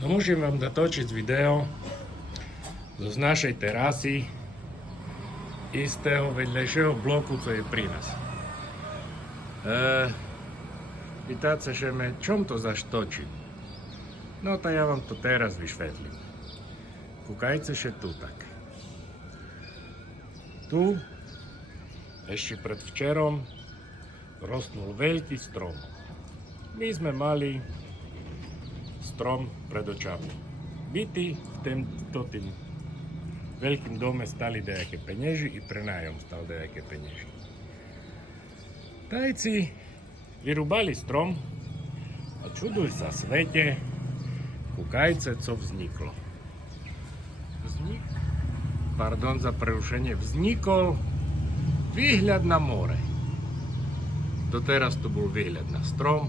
No musím vám natočiť video z našej terasy istého vedľajšieho bloku, co je pri nás. Pýtať sa, že čom to zaštočím? No tak ja vám to teraz vyšvetlím. Kúkajte, že tu tak. Tu ešte predvčerom rostnul veľký strom. My sme mali strom pred očami. Byty v tým veľkým dome stali nejaké penieži i prenájom stal nejaké penieži. Tajci vyrúbali strom a čuduj sa svete, kúkajce, co vzniklo. Pardon za prerušenie. Vznikol výhľad na more. Doteraz tu bol výhľad na strom,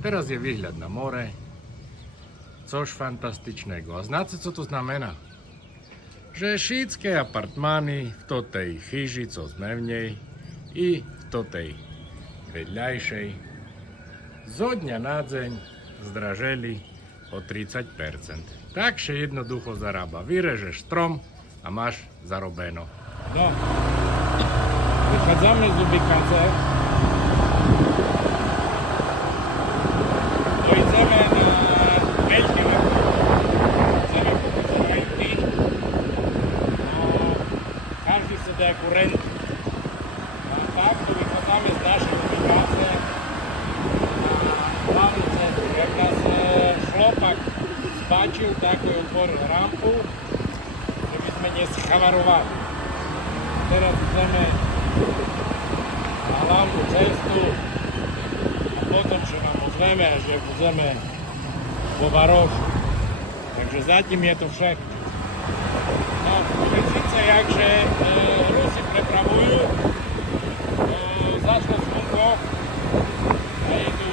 teraz je výhľad na more. Což fantastičného. A znáte, co to znamená? Že všetké apartmány v totej chyži, co sme v nej, i v totej vedľajšej, zo dňa na deň zdraželi o 30%. Takže jednoducho zarába. Vyrežeš strom a máš zarobeno. No, vychádzame z ubikace. Dojdeme na veľký vrch. Chceme kúpiť renty. Každý sa dá ako rentu. A takto vychádzame z našej ubikace na hlavnú cestu. Jak nás šlopak spáčil, tak otvoril rampu, že by sme neschavarovali. Teraz ideme na hlavnú cestu a potom, čo nám ozveme, že budeme vo Varošu. Takže zatím je to všetko. No, síce jakže Rusi prepravujú, zašlo slnko a je tu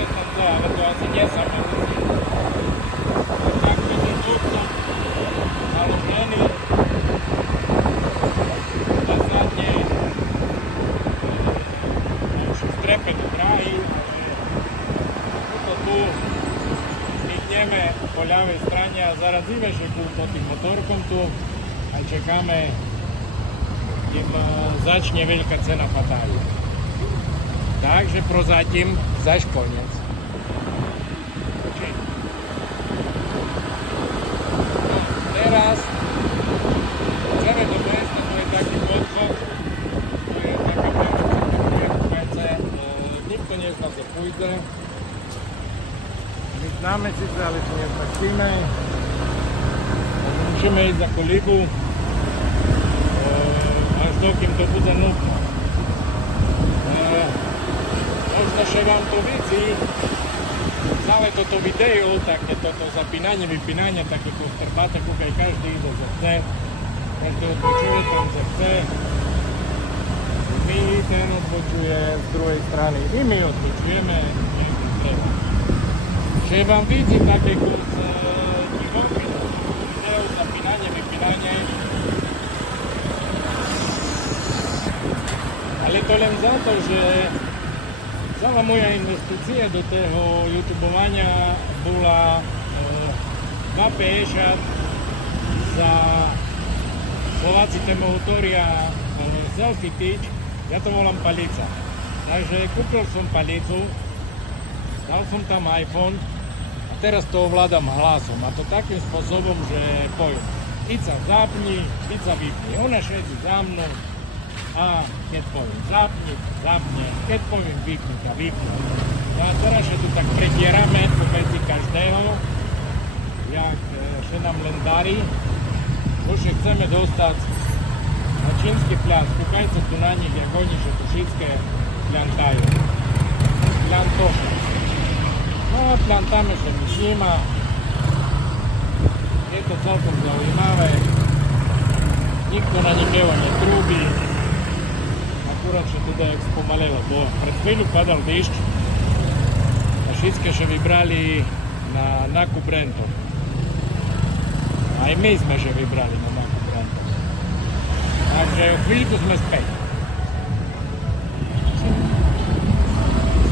10 dní, ale to asi 10 minút. Tak to je tu založený. A zadne už strepe do dráhy. Tuto tu ideme po ľavej strane a zarazíme šeku po tým motorkom tu a čekáme, kým začne veľká cena fatálu. Takže prozatím zaš koniec. Teraz chceme do mesta, to je taký podchod, to je taká pevnica, nikto nezná, že pôjde. My známe síce, ale to nestačíme. Musíme ísť za kolibu, až dokým to bude nutno. Možno, že vám to vidí, celé toto video, také toto zapínanie, vypínanie, také kostrbaté, kúkaj každý ide, že chce. Každý odbočuje tam, že chce. My ten odbočuje z druhej strany. I my odbočujeme, niekde treba. Že vám vidí také kus divoký video, zapínanie, vypínanie. Ale to len za to, že celá moja investícia do toho youtubovania bola 2,50 za Slováci tému autoria selfie teach, ja to volám palica. Takže kúpil som palicu, dal som tam iPhone a teraz to ovládam hlasom. A to takým spôsobom, že poviem, Ica zapni, Ica vypni. Ona šedí za mnou. A keď poviem zapni, zapne, keď poviem vypni, a vypni. No a teraz, že tu tak predierame pomedzi každého, jak že nám len darí, už chceme dostať na čínsky pľan. Kúkajte tu na nich, jak oni, že tu všetké pľantajú. Pľantoše. No a pľantáme, že my s nima. Je to celkom zaujímavé. Nikto na nikoho netrúbi. Akurát, že teda jak spomalelo, bo pred chvíľu padal dešť a všetké, že vybrali na nákup rentov. Aj my sme, že vybrali na nákup rentov. Takže chvíľku sme späť.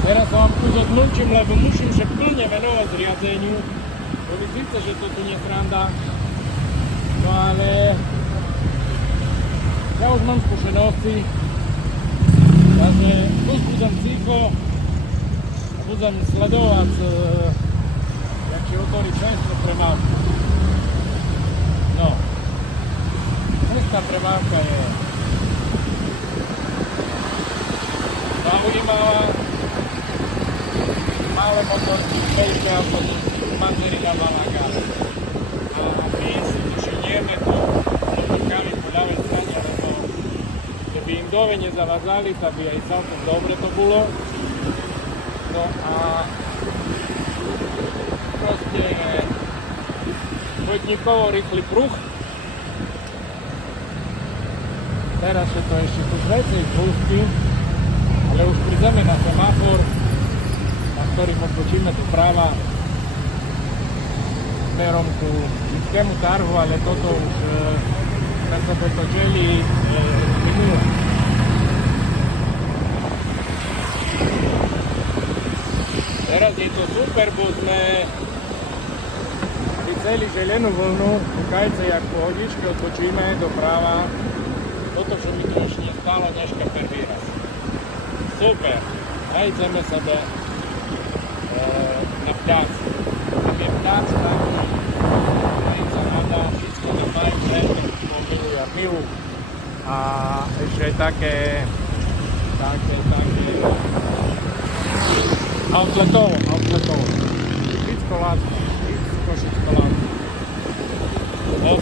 Teraz vám tu odlúčim, lebo musím sa plne venovať zriadeniu Boli síce, že to tu nie sranda, no ale ja už mám skúsenosti, takže už budem ticho a budem sledovať, jak si otvorí cestu premávku. No, cesta premávka je zaujímavá, malé motorky, veľké autobusy, materiál malaga. A my si ženieme tu motorkami po ľavej strane, lebo keby im dove nezavazali, tak by aj celkom dobre to bolo. No a proste chodníkovo rýchly pruh. Teraz je to ešte tu väčšej spustí, ale už prídeme na semafor, na ktorým odbočíme doprava smerom ku Lipskému trhu, ale toto už sme sa dotočili minule. Teraz je to super, bo sme vyceli zelenú vlnu, kukajce jak po hodičke odbočíme doprava. Toto, čo mi tu už nestalo dneška prvý raz. Super, a ideme sa na pťac. Tam je pťac, taký, majica rada, všetko na majice, to milujú a pijú. A ešte také outletovo. Všetko lacno, všetko lacno. No,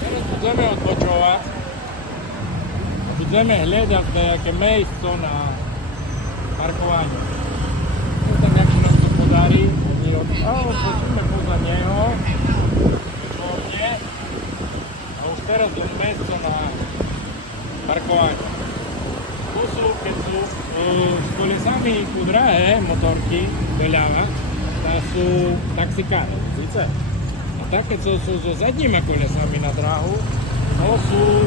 teraz budeme odbočovať. Budeme hľadať nejaké miesto na parkovanie. Tam, jak sa nám to podarí, odbočíme poza neho, výborne. A už teraz je miesto na parkovanie. Tu sú, keď sú s kolesami drahé motorky doľava, to sú taxikáry, síce? A také, čo sú so zadnými kolesami na dráhu, to sú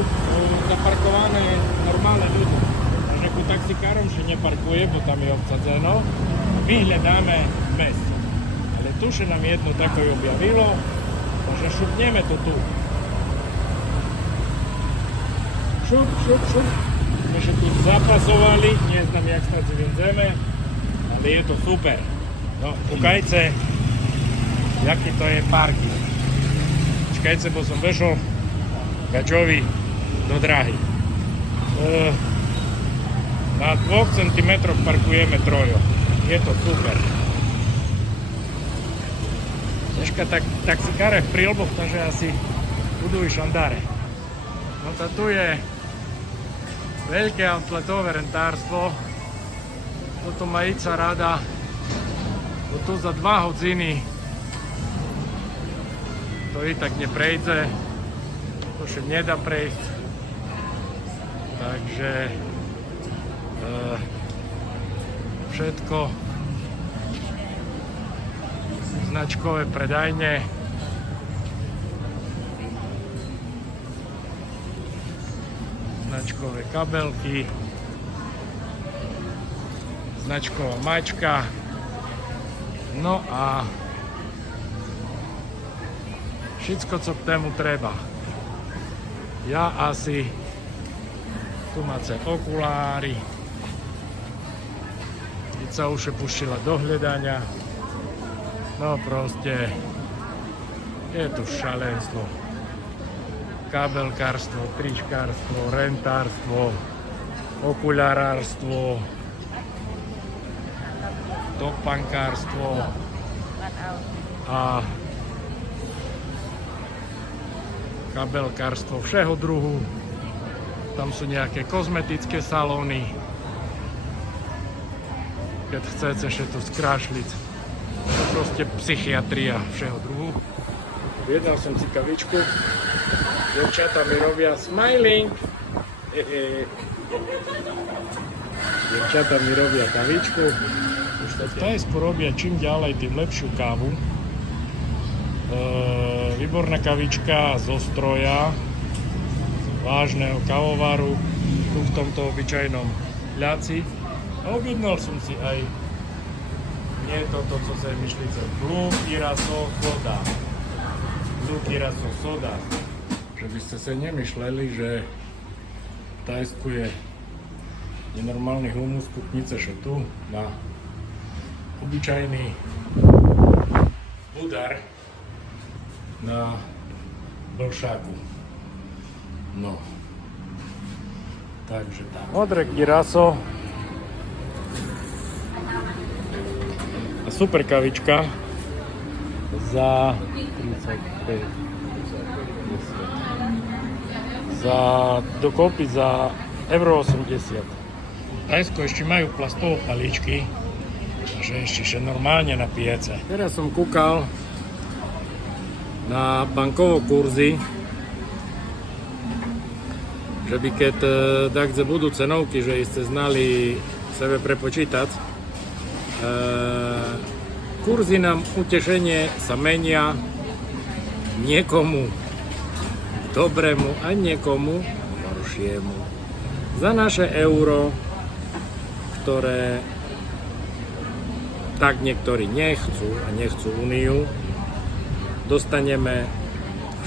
zaparkované normálne ľudia. Takže ku taxikárom še neparkuje, bo tam je obsadzeno. My hľadáme miesto. Ale tu še nám jedno také objavilo, takže šupneme to tu. Šup. My še tu zapasovali, neznám, jak sa zeme, ale je to super. No, kukajte, jaký to je parking. Čakajte, bo som vešol Gačovi do dráhy. Na 2 cm parkujeme trojo. Je to super. Dneška taxikáre v prílboch, takže asi budú i šandáre. No to tu je veľké outletové rentárstvo. Toto majica rada. Tu za 2 hodiny to i tak neprejde. To še nedá prejsť, takže všetko značkové predajne, značkové kabelky, značková mačka, no a všetko, co k tému treba. Ja asi tu máte okulári. Keď sa už puštila do hľadania. No proste je tu šalenstvo. Kabelkárstvo, tričkárstvo, rentárstvo, okularárstvo, topankárstvo a kabelkárstvo všeho druhu. Tam sú nejaké kozmetické salóny. Keď chcete ešte tu skrášliť. To proste psychiatria všeho druhu. Vyjednal som si kavičku. Dievčatá mi robia smiling. Dievčatá mi robia kavičku. V Tajsku robia čím ďalej, tým lepšiu kávu. Výborná kavička zo stroja, vážneho kavovaru, tu v tomto obyčajnom ľaci. A objednal som si aj Nie je to to, co se myslíte. Blue Curacao soda. Blue Curacao soda. Že by ste sa nemyšleli, že v Thajsku je nenormálny humus, kuknice, že tu má obyčajný budar na blšáku. No. Takže tak. Modré Curacao. A super kavička za 35. Za dokopy za euro 80. V Thajsku ešte majú plastové paličky, že ešte normálne napijete. Teraz som kúkal na bankovo kurzy, že by keď takze budú cenovky, že ste znali sebe prepočítať, kurzy nám utešenie sa menia niekomu dobrému a niekomu horšiemu. Za naše euro, ktoré tak niektorí nechcú a nechcú Úniu, dostaneme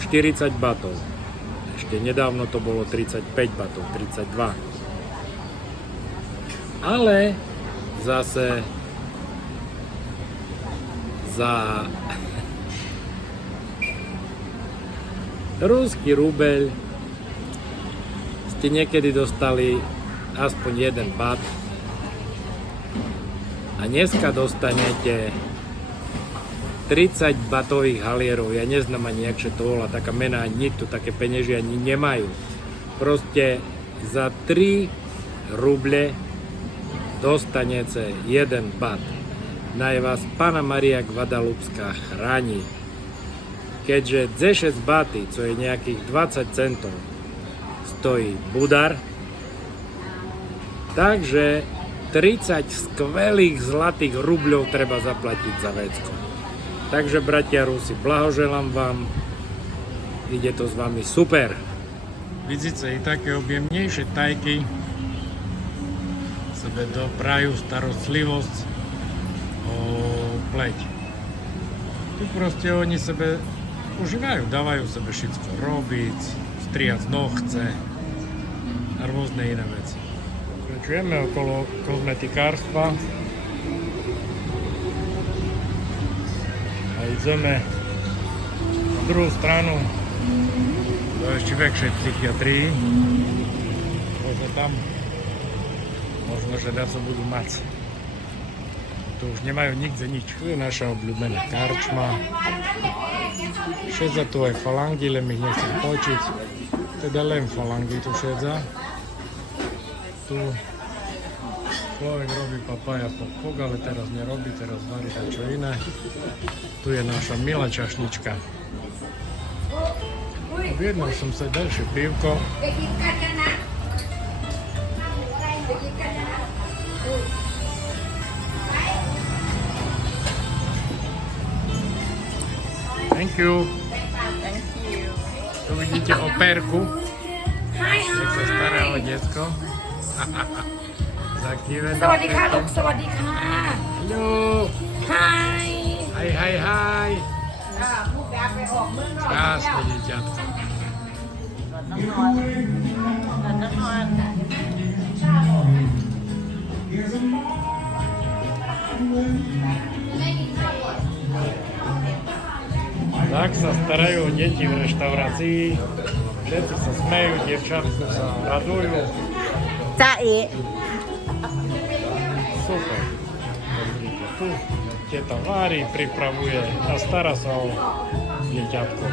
40 batov. Ešte nedávno to bolo 35 batov, 32. Ale zase za ruský rubeľ ste niekedy dostali aspoň jeden bat a dneska dostanete 30 batových halierov. Ja neznám ani, jak to volá, taká mena, ani nikto také penieži ani nemajú. Proste za 3 ruble dostanete jeden bat. Naj vás Panna Maria Guadalupská chráni. Keďže Z6 baty, co je nejakých 20 centov, stojí budar, takže 30 skvelých zlatých rubľov treba zaplatiť za vecko. Takže, bratia Rusi, blahoželám vám, ide to s vami super. Vidíte, i také objemnejšie tajky sebe doprajú starostlivosť o pleť. Tu proste oni sebe užívajú, dávajú sebe všetko robiť, striac nohce a rôzne iné veci. Pokračujeme okolo kozmetikárstva a ideme na druhú stranu do ešte väčšej psychiatrii. Možno tam, možno, že daco budú mať. Tu už nemajú nikde nič. Tu je naša obľúbená karčma. Šedza tu aj falangy, len ich nechcem točiť. Teda len falangy tu šedza. Tu človek robí papaja pok, ale teraz nerobí, teraz varí čo iné. Tu je naša milá čašnička. Objednal som sa ďalšie pivko. Thank you. Thank you. Tu vidíte operku. Jak sa stará o detsko. Zakývené. สวัสดีค่ะลูกสวัสดีค่ะ Hello. Hi Hi, hi, hi. Krásne dieťatko. Tak sa starajú o deti v reštaurácii. Všetci sa smejú, dievčatky sa radujú. จ้าเอ๋ Super. Tu teta varí, pripravuje a stará sa o dieťatko.